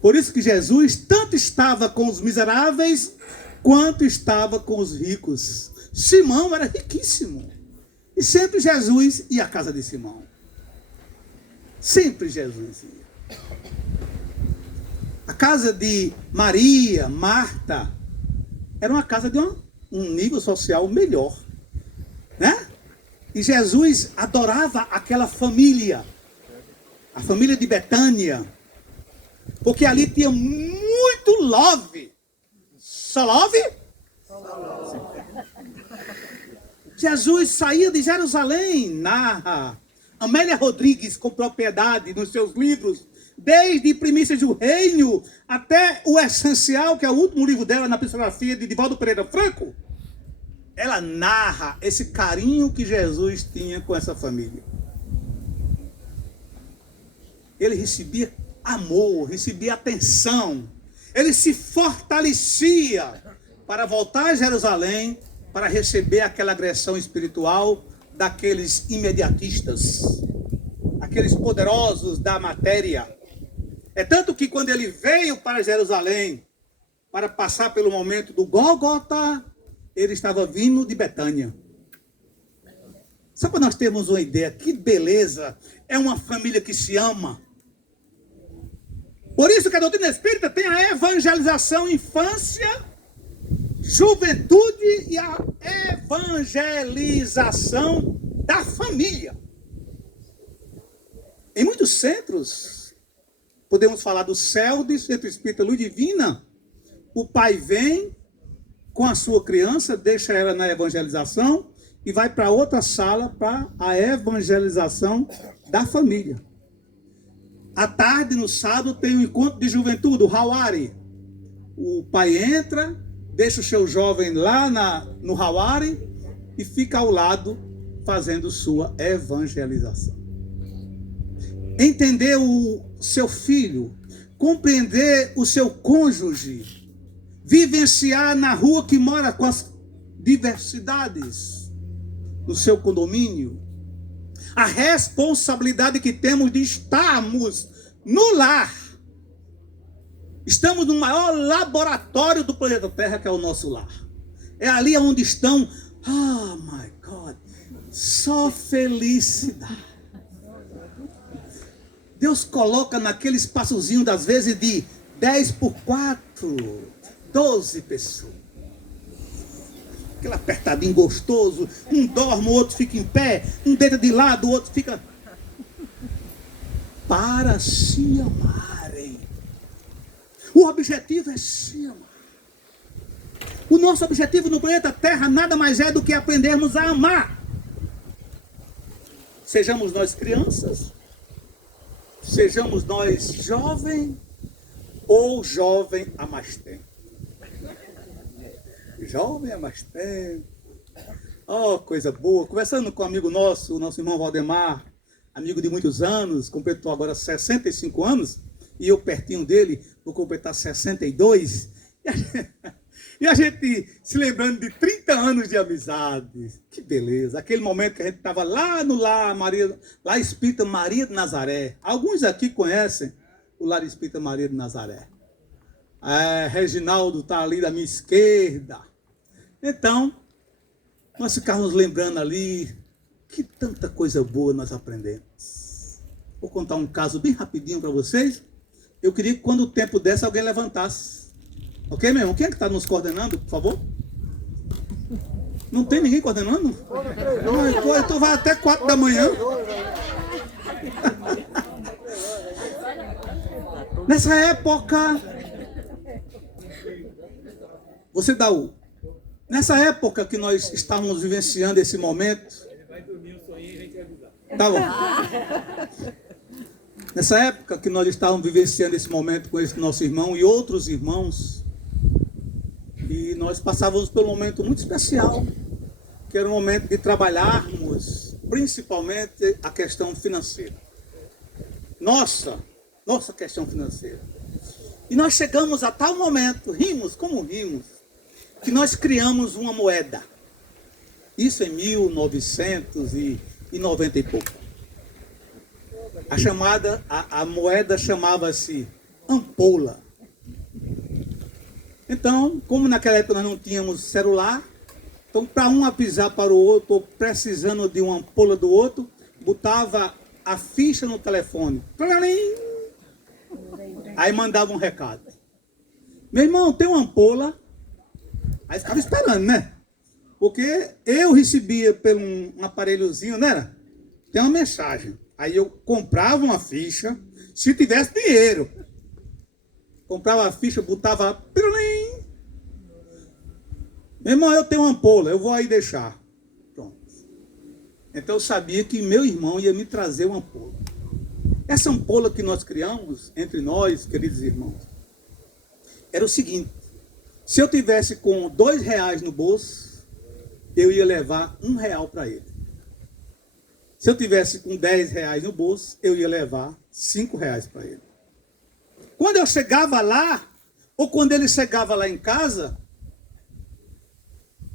Por isso que Jesus tanto estava com os miseráveis, quanto estava com os ricos. Simão era riquíssimo. E sempre Jesus ia à casa de Simão. Sempre Jesus ia. A casa de Maria, Marta, era uma casa de um nível social melhor, né? E Jesus adorava aquela família, a família de Betânia, porque ali tinha muito love. Só love? Só love. Jesus saía de Jerusalém, narra Amélia Rodrigues com propriedade nos seus livros, desde Primícias do Reino até o Essencial, que é o último livro dela na psicografia de Divaldo Pereira Franco. Ela narra esse carinho que Jesus tinha com essa família. Ele recebia amor, recebia atenção. Ele se fortalecia para voltar a Jerusalém, para receber aquela agressão espiritual daqueles imediatistas, aqueles poderosos da matéria. É tanto que quando ele veio para Jerusalém, para passar pelo momento do Gólgota, ele estava vindo de Betânia. Só para nós termos uma ideia, que beleza, é uma família que se ama. Por isso que a doutrina espírita tem a evangelização infância, juventude e a evangelização da família. Em muitos centros, podemos falar do CELD, Centro Espírita Luz Divina, o pai vem com a sua criança, deixa ela na evangelização e vai para outra sala para a evangelização da família. À tarde, no sábado, tem um encontro de juventude, o Hawari. O pai entra, deixa o seu jovem lá no Hawari e fica ao lado fazendo sua evangelização. Entender o seu filho, compreender o seu cônjuge, vivenciar na rua que mora com as diversidades no seu condomínio, a responsabilidade que temos de estarmos no lar. Estamos no maior laboratório do planeta Terra, que é o nosso lar. É ali onde estão, oh my God, só felicidade. Deus coloca naquele espaçozinho, das vezes, de 10 por 4, 12 pessoas. Aquele apertadinho gostoso, um dorme, o outro fica em pé, um deita de lado, o outro fica... Para se amarem. O objetivo é se amar. O nosso objetivo no planeta Terra nada mais é do que aprendermos a amar. Sejamos nós crianças, sejamos nós jovens ou jovem há mais tempo. Jovem há mais tempo. Oh, coisa boa. Conversando com um amigo nosso, o nosso irmão Valdemar, amigo de muitos anos, completou agora 65 anos, e eu pertinho dele, vou completar 62. E a gente se lembrando de 30 anos de amizade. Que beleza. Aquele momento que a gente estava lá no lar, lá Espírita Maria de Nazaré. Alguns aqui conhecem o lar Espírita Maria de Nazaré. Reginaldo está ali da minha esquerda. Então, nós ficamos lembrando ali que tanta coisa boa nós aprendemos. Vou contar um caso bem rapidinho para vocês. Eu queria que quando o tempo desse alguém levantasse. Ok, meu irmão? Quem é que está nos coordenando, por favor? Não tem ninguém coordenando? Então vai até 4 da manhã. Nessa época, você dá Nessa época que nós estávamos vivenciando esse momento... Ele vai dormir um sonhinho e a gente vai avisar. Tá bom. Nessa época que nós estávamos vivenciando esse momento com esse nosso irmão e outros irmãos, e nós passávamos por um momento muito especial, que era o momento de trabalharmos principalmente a questão financeira. Nossa questão financeira. E nós chegamos a tal momento, rimos, que nós criamos uma moeda. Isso em 1990 e pouco. A moeda chamava-se ampola. Então, como naquela época nós não tínhamos celular, então para um avisar para o outro, ou precisando de uma ampola do outro, botava a ficha no telefone. Aí mandava um recado. Meu irmão, tem uma ampola. Aí ficava esperando, né? Porque eu recebia por um aparelhozinho, não era? Tem uma mensagem. Aí eu comprava uma ficha, se tivesse dinheiro. Comprava a ficha, botava lá. Meu irmão, eu tenho uma ampola, eu vou aí deixar. Pronto. Então eu sabia que meu irmão ia me trazer uma ampola. Essa ampola que nós criamos entre nós, queridos irmãos, era o seguinte: se eu tivesse com R$2 no bolso, eu ia levar R$1 para ele. Se eu tivesse com R$10 no bolso, eu ia levar R$5 para ele. Quando eu chegava lá, ou quando ele chegava lá em casa,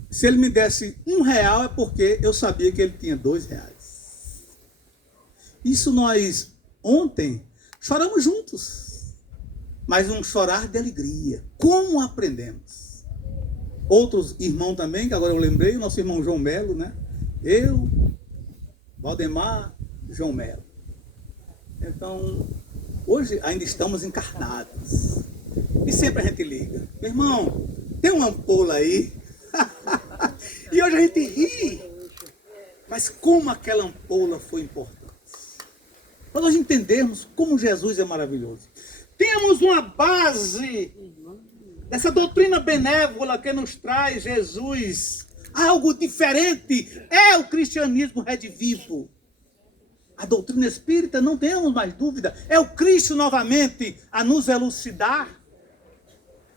se ele me desse R$1 é porque eu sabia que ele tinha R$2. Isso nós, ontem, choramos juntos, mas um chorar de alegria. Como aprendemos? Outros irmãos também, que agora eu lembrei, o nosso irmão João Melo, né? Eu, Valdemar, João Melo. Então, hoje ainda estamos encarnados. E sempre a gente liga. Meu irmão, tem uma ampola aí? E hoje a gente ri. Mas como aquela ampola foi importante. Para nós entendermos como Jesus é maravilhoso. Temos uma base dessa doutrina benévola que nos traz Jesus. Algo diferente. É o cristianismo redivivo. A doutrina espírita, não temos mais dúvida, é o Cristo novamente a nos elucidar.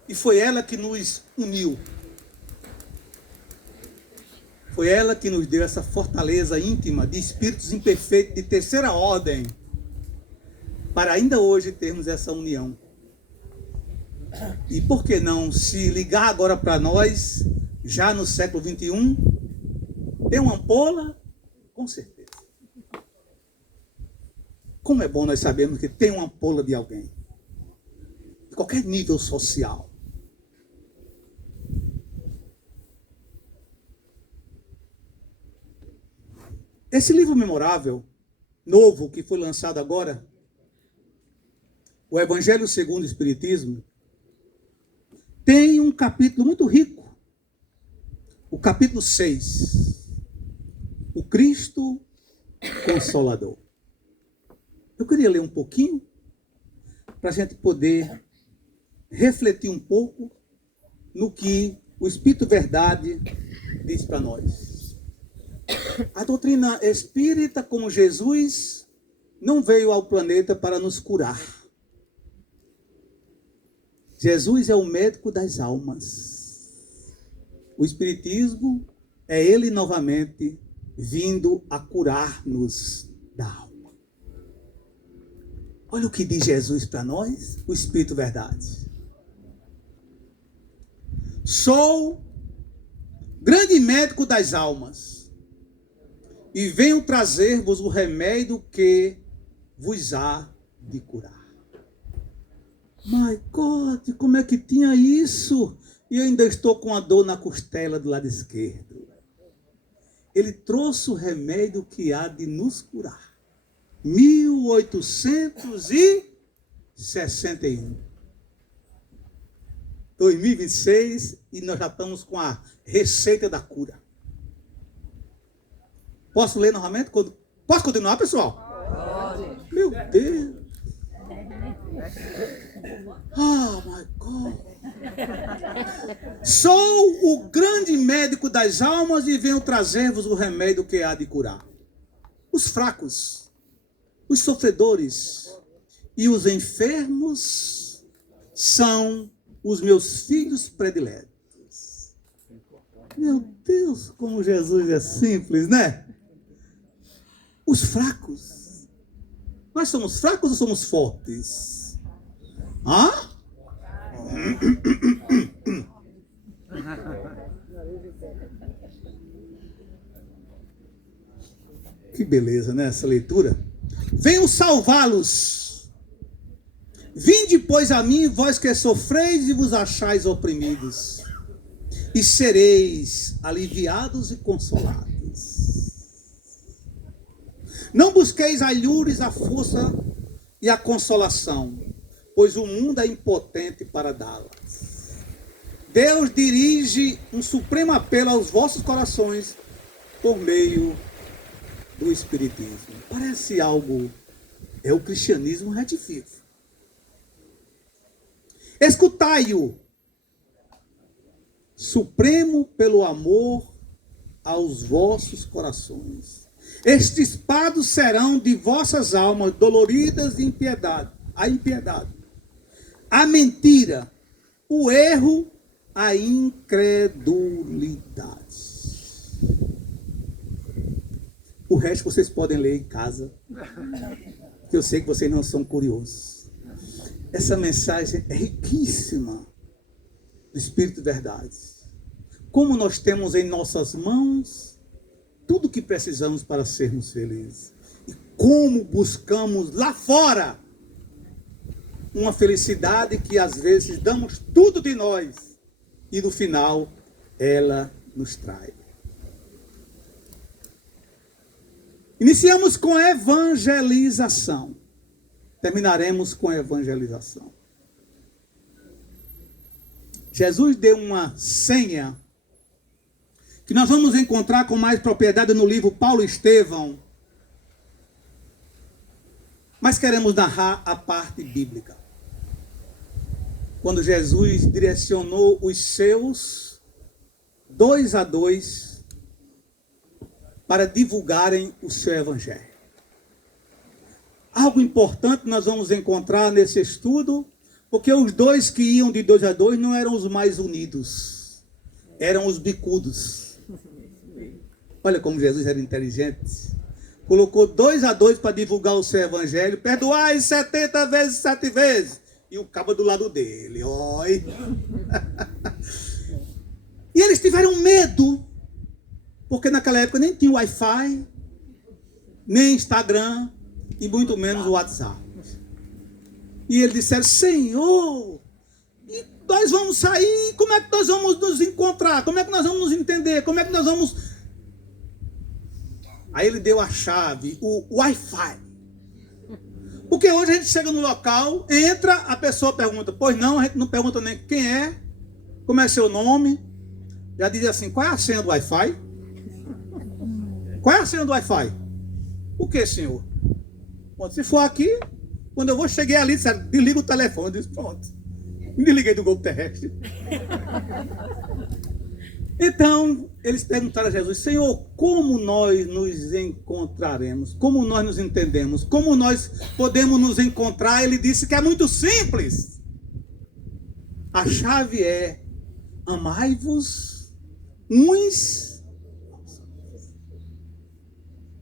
E foi ela que nos uniu. Foi ela que nos deu essa fortaleza íntima de espíritos imperfeitos de terceira ordem, para ainda hoje termos essa união. E por que não se ligar agora para nós, já no século XXI, tem uma ampola? Com certeza. Como é bom nós sabermos que tem uma ampola de alguém, de qualquer nível social. Esse livro memorável, novo, que foi lançado agora, o Evangelho segundo o Espiritismo, tem um capítulo muito rico. O capítulo 6. O Cristo Consolador. Eu queria ler um pouquinho, para a gente poder refletir um pouco no que o Espírito Verdade diz para nós. A doutrina espírita, como Jesus, não veio ao planeta para nos curar. Jesus é o médico das almas. O Espiritismo é ele novamente vindo a curar-nos da alma. Olha o que diz Jesus para nós, o Espírito Verdade. Sou grande médico das almas e venho trazer-vos o remédio que vos há de curar. My God, como é que tinha isso? E eu ainda estou com a dor na costela do lado esquerdo. Ele trouxe o remédio que há de nos curar. 1861. 2026 e nós já estamos com a receita da cura. Posso ler novamente? Posso continuar, pessoal? Pode. Meu Deus. Oh, my God. Sou o grande médico das almas e venho trazer-vos o remédio que há de curar os fracos, os sofredores e os enfermos são os meus filhos prediletos. Meu Deus, como Jesus é simples, né? Os fracos. Nós somos fracos ou somos fortes? Hã? Que beleza, né? Essa leitura. Venho salvá-los. Vinde, pois, a mim, vós que sofreis e vos achais oprimidos, e sereis aliviados e consolados. Não busqueis alhures a força e a consolação, pois o mundo é impotente para dá-las. Deus dirige um supremo apelo aos vossos corações por meio do Espiritismo. Parece algo, é o cristianismo retifico. Escutai-o, supremo pelo amor aos vossos corações. Extirpados serão de vossas almas doloridas de impiedade, a impiedade, a mentira, o erro, a incredulidade. O resto vocês podem ler em casa, que eu sei que vocês não são curiosos. Essa mensagem é riquíssima do Espírito de Verdade. Como nós temos em nossas mãos tudo o que precisamos para sermos felizes. E como buscamos lá fora uma felicidade que às vezes damos tudo de nós e no final ela nos trai. Iniciamos com a evangelização. Terminaremos com a evangelização. Jesus deu uma senha que nós vamos encontrar com mais propriedade no livro Paulo e Estevão. Mas queremos narrar a parte bíblica. Quando Jesus direcionou os seus 2 a 2 para divulgarem o seu evangelho. Algo importante nós vamos encontrar nesse estudo, porque os dois que iam de 2 a 2 não eram os mais unidos, eram os bicudos. Olha como Jesus era inteligente. Colocou 2 a 2 para divulgar o seu evangelho. Perdoai 70 vezes, 7 vezes. E o cabo do lado dele. Oi. E eles tiveram medo, porque naquela época nem tinha Wi-Fi, nem Instagram, e muito menos o WhatsApp. E eles disseram: Senhor, e nós vamos sair, como é que nós vamos nos encontrar? Como é que nós vamos nos entender? Como é que nós vamos... Aí ele deu a chave, o Wi-Fi. Porque hoje a gente chega no local, entra, a pessoa pergunta, pois não, a gente não pergunta nem quem é, como é seu nome, já diz assim, qual é a senha do Wi-Fi? Qual é a senha do Wi-Fi? O que, senhor? Bom, se for aqui, quando eu vou, cheguei ali, desliga o telefone, diz, pronto. Me desliguei do globo terrestre. Então, eles perguntaram a Jesus: Senhor, como nós nos encontraremos? Como nós nos entendemos? Como nós podemos nos encontrar? Ele disse que é muito simples. A chave é: amai-vos uns.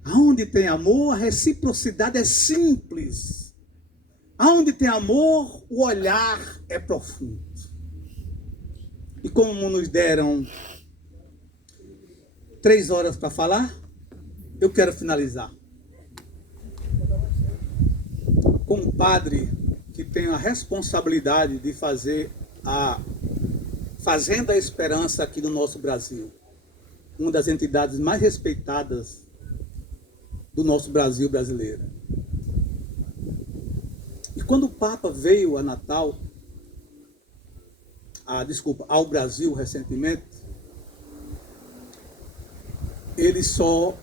Aonde tem amor, a reciprocidade é simples. Aonde tem amor, o olhar é profundo. E como nos deram 3 horas para falar, eu quero finalizar com um padre que tem a responsabilidade de fazer a Fazenda Esperança aqui no nosso Brasil, uma das entidades mais respeitadas do nosso Brasil brasileiro. E quando o Papa veio a Natal, ao Brasil recentemente, ele só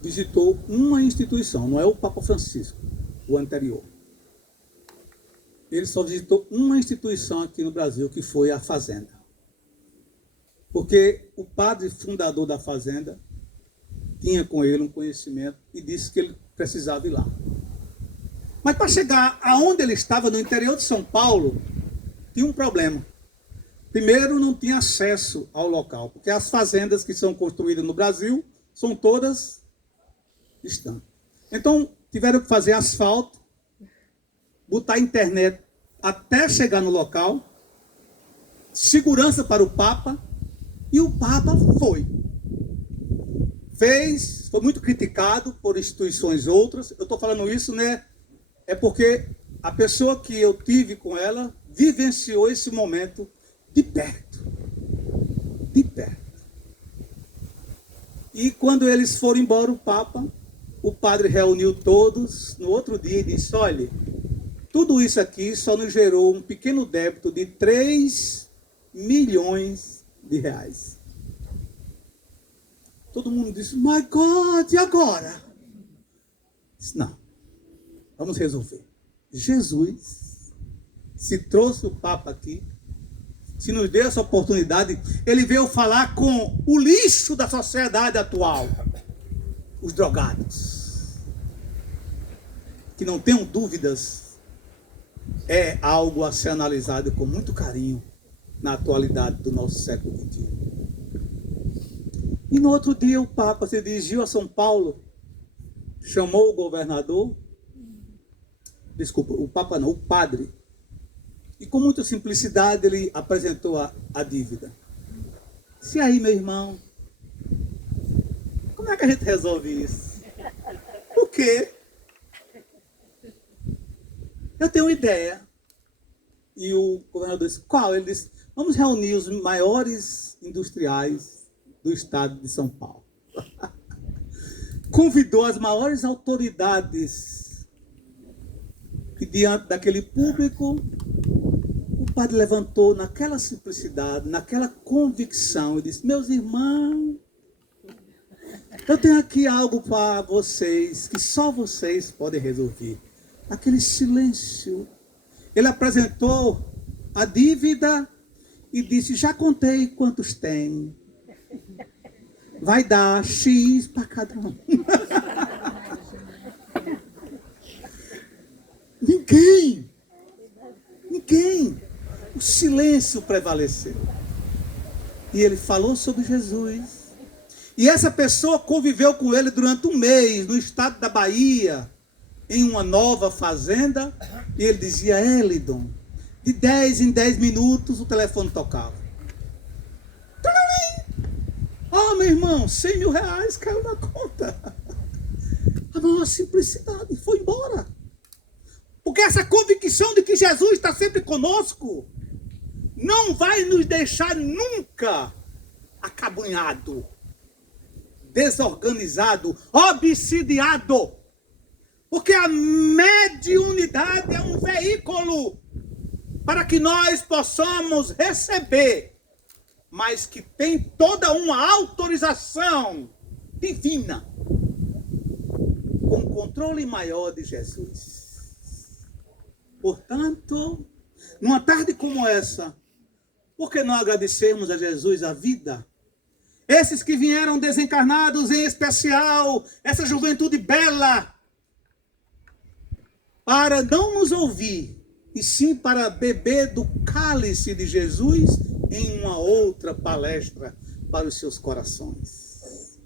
visitou uma instituição, não é o Papa Francisco, o anterior. ele só visitou uma instituição aqui no Brasil, que foi a Fazenda. Porque o padre fundador da Fazenda tinha com ele um conhecimento e disse que ele precisava ir lá. Mas para chegar aonde ele estava, no interior de São Paulo, tinha um problema. Primeiro, não tinha acesso ao local, porque as fazendas que são construídas no Brasil são todas distantes. Então, tiveram que fazer asfalto, botar internet até chegar no local, segurança para o Papa, e o Papa foi. Foi muito criticado por instituições outras. Eu estou falando isso, né? É porque a pessoa que eu tive com ela vivenciou esse momento de perto. De perto. E quando eles foram embora, o padre reuniu todos no outro dia e disse: olha, tudo isso aqui só nos gerou um pequeno débito de 3 milhões de reais. Todo mundo disse: my God, e agora? Disse: não, vamos resolver. Jesus, se trouxe o Papa aqui, se nos deu essa oportunidade, ele veio falar com o lixo da sociedade atual, os drogados. Que não tenham dúvidas, é algo a ser analisado com muito carinho na atualidade do nosso século XXI. E no outro dia o Papa se dirigiu a São Paulo, chamou o governador, desculpa, o Papa não, o padre, e com muita simplicidade ele apresentou a dívida. E aí, meu irmão, como é que a gente resolve isso? Por quê? Eu tenho uma ideia. E o governador disse: qual? Ele disse: vamos reunir os maiores industriais do estado de São Paulo. Convidou as maiores autoridades. E diante daquele público, o padre levantou naquela simplicidade, naquela convicção e disse: meus irmãos, eu tenho aqui algo para vocês, que só vocês podem resolver. Aquele silêncio. Ele apresentou a dívida e disse: já contei quantos tem. Vai dar X para cada um. Ninguém. O silêncio prevaleceu. E ele falou sobre Jesus. E essa pessoa conviveu com ele durante um mês no estado da Bahia, em uma nova fazenda. E ele dizia: Elidon, de 10 em 10 minutos o telefone tocava. Ah, meu irmão, 100 mil reais caiu na conta. A maior simplicidade, foi embora. Porque essa convicção de que Jesus está sempre conosco não vai nos deixar nunca acabunhado, desorganizado, obsidiado. Porque a mediunidade é um veículo para que nós possamos receber, mas que tem toda uma autorização divina, com controle maior de Jesus. Portanto, numa tarde como essa, por que não agradecermos a Jesus a vida? Esses que vieram desencarnados, em especial, essa juventude bela, para não nos ouvir, e sim para beber do cálice de Jesus em uma outra palestra para os seus corações.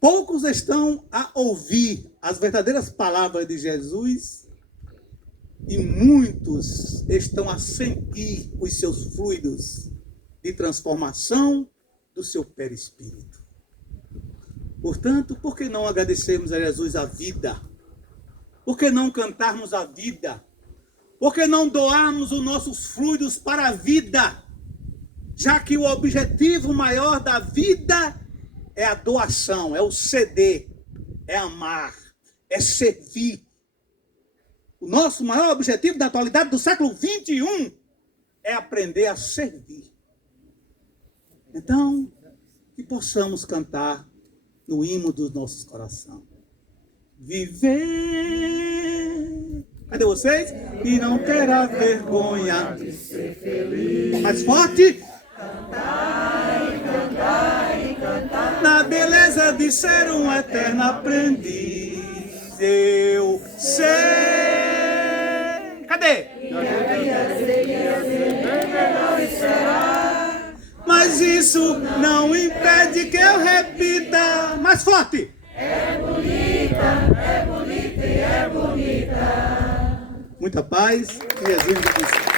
Poucos estão a ouvir as verdadeiras palavras de Jesus e muitos estão a sentir os seus fluidos de transformação do seu perispírito. Portanto, por que não agradecermos a Jesus a vida? Por que não cantarmos a vida? Por que não doarmos os nossos fluidos para a vida? Já que o objetivo maior da vida é a doação, é o ceder, é amar, é servir. O nosso maior objetivo da atualidade do século XXI é aprender a servir. Então, que possamos cantar no hino dos nossos corações. Viver. Cadê vocês? e não terá vergonha de ser feliz. Mais forte. Na beleza de ser um eterno aprendiz, eu sei. Cadê? Mas isso não impede que eu repita. Mais forte. É bonita e é bonita. Muita paz. Jesus abençoe.